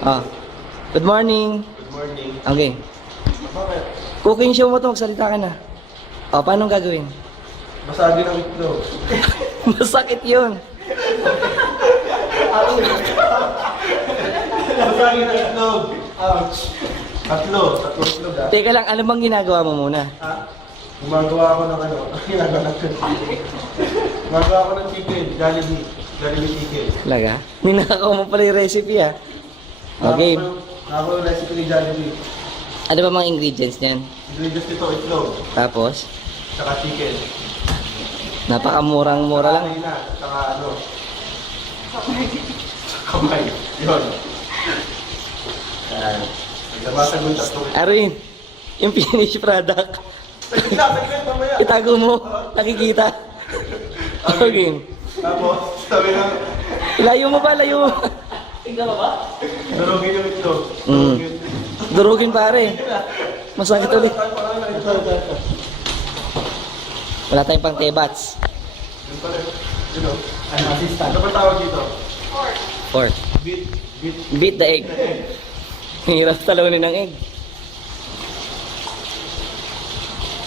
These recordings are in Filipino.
Ah, good morning. Good morning. Okay. Bakit? Cooking show mo to, magsalita ka na. O, paano gagawin? Basagin ang itlog. Masakit yun. Basagin ang itlog. Ouch. Tatlo itlog ah. Teka lang, ano bang ginagawa mo muna? Ha? Gumagawa ako ng ano? Ginagawa natin. Gumagawa ako ng chicken. Jollibee. Jollibee chicken. Talaga? Ninakaw mo pala yung recipe ah. Okay. Ako yung recipe ni Jollibee. Ano ba mga ingredients niyan? Ingredients nito, itlog. Tapos, Tsaka chicken. napakamurang-mura lang. Tsaka tsaka ano? Kamay. Yun. Ayan. Naglabasan mo yung tatlo. Arwin, yung finished product. Saglit, mamaya. Itago mo, nakikita. Okay. Tapos, sabi na, Layo mo ba, layo mo. Tingnan mo ba? durugin yung itlog. Mm. Durugin pare. Masakit ulit. Ito. Wala tayong pang tebats. Yun pala. Yun o. Ano, assistant. Ano ba tawag dito? Pork. Beat. Beat the egg. Hirap talunin ng egg.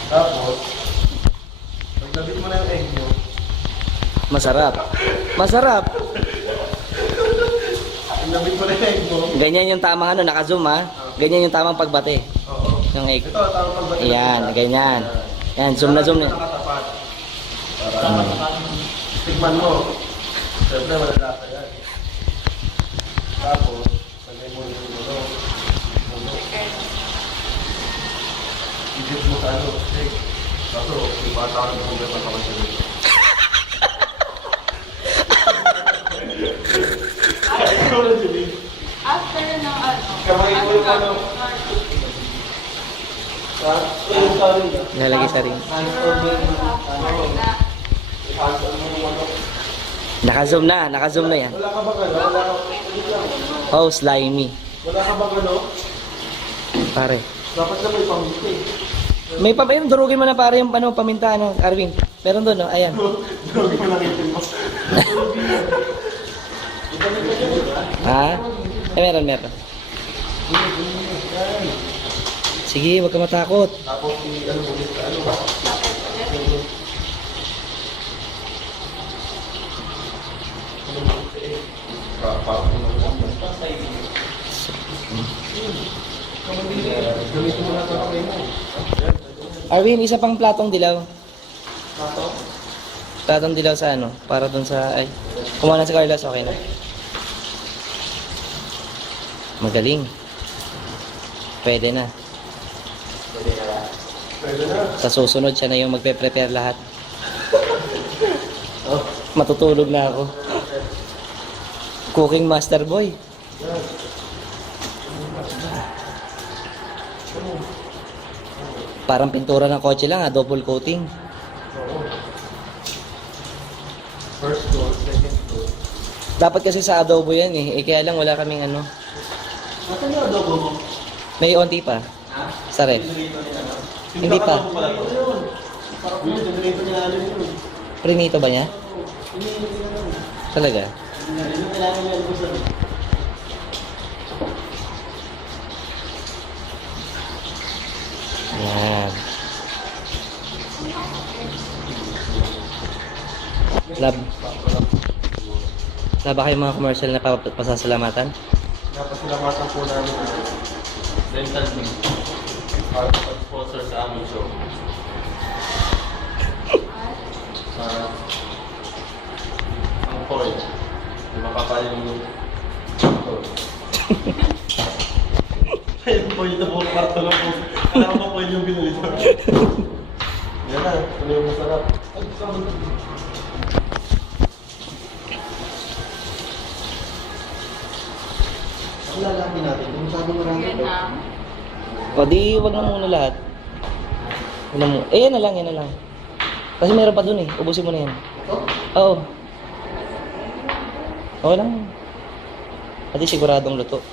Tapos, pag nabit mo na yung egg mo, Masarap. Masarap. pag nabit mo na yung egg mo, Ganyan yung tamang ano, naka-zoom ha. Ganyan yung tamang pagbate oo. ng egg. Ito, tawag pag Ayan, ganyan. Yan, zoom na zoom na. Nakatapat. Para tigman mo. Siyempre, wala lasa yan. Tapos, lagay mo yung ulo. Igit mo sa ano, egg. Kaso, yung bata ka ng hanggang sa kamay dito. After ng ano? Kamay mo yung ano. Ha? Yung sorry niya. Lalagay sa ring. Naka-zoom na yan. Wala ka bang ano? Oh, slimy. Wala ka bang ano? Pare. Dapat na may pangiti. May pa yun, durugin mo na pare yung ano, paminta, ano, Arvin. Meron doon, no? Ayan. Drogi mo nakitin mo. Ha? Meron. Sige, huwag ka matakot. Tapos, ano mo dito? Ano ba? Gamitin mo na ito kamay mo. Arvin, isa pang platong dilaw. Platong dilaw sa ano, para doon sa, ay, kumuha na si Carlos, okay na. Magaling. Pwede na. Pwede na. Sa susunod, siya na yung magpe-prepare lahat. Matutulog na ako. Cooking master boy. Parang pintura ng kotse lang, double coating. First floor, second floor. Dapat kasi sa adobo yan eh. Kaya lang wala kaming ano. Nasaan yung adobo mo? May onti pa. Sa ref. Hindi pa. Parang yung generito niya natin yun. Prinito ba niya? Talaga? Yung kailangan niya ano sa Yan. Lab. Wala ba kayong mga commercial na pasasalamatan? Napasalamatan po namin Dental Team para pag-sponsor sa aming show. Ang foil, yung makapaling yung foil. Ayun po yung buong kwarto na po. Alam ko po yung binili ko. yan na, ito yung masarap. Ay, sorry. Ang lalaki natin, kung sabi marami Yan ito. na. O di, wag na muna lahat. Wag na muna. Yan na lang. Kasi meron pa dun eh. Ubusin mo na yan. Ito? Oo. Okay lang. Pati siguradong luto.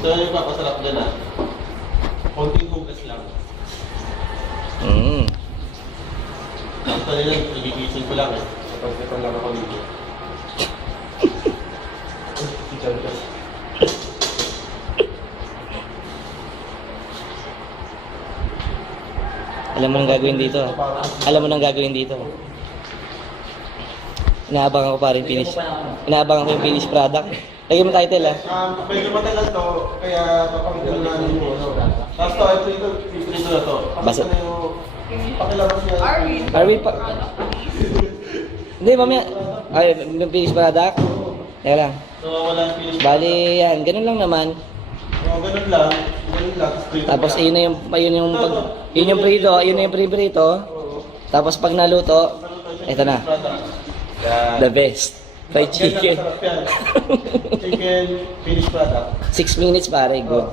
Ito yung papasarap dyan ah. Konting hugas. Mm. Ito nila, nagigising ko lang eh. Kapag ito lang ako dito. Chicken kasi. Alam mo nang gagawin dito. Alam mo nang gagawin dito. Inaabangan ko pa rin finish. Inaabangan ko yung finished product. Lagyan mo title ah. Medyo matagal to, kaya papakita na namin yung ano. Tapos to, ito na to. Basta- Pakita na yung pakilabas niya. Arvin pa. Hindi, mamaya. Ay, yung finished product. Teka lang. So, wala yung finish. Bali, yan. Ganun lang naman. So, ganun lang. Tapos yun na yung, yun yung prito, yun na yung pre-prito. Tapos pag naluto, eto na. The best. Fried chicken. Chicken, finished product. 6 minutes pare, good.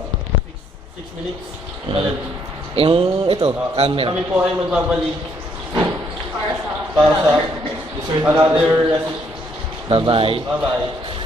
6 minutes. Mm. Yung ito, camera. Kami po ay magbabalik para sa another recipe. Bye-bye. Bye-bye.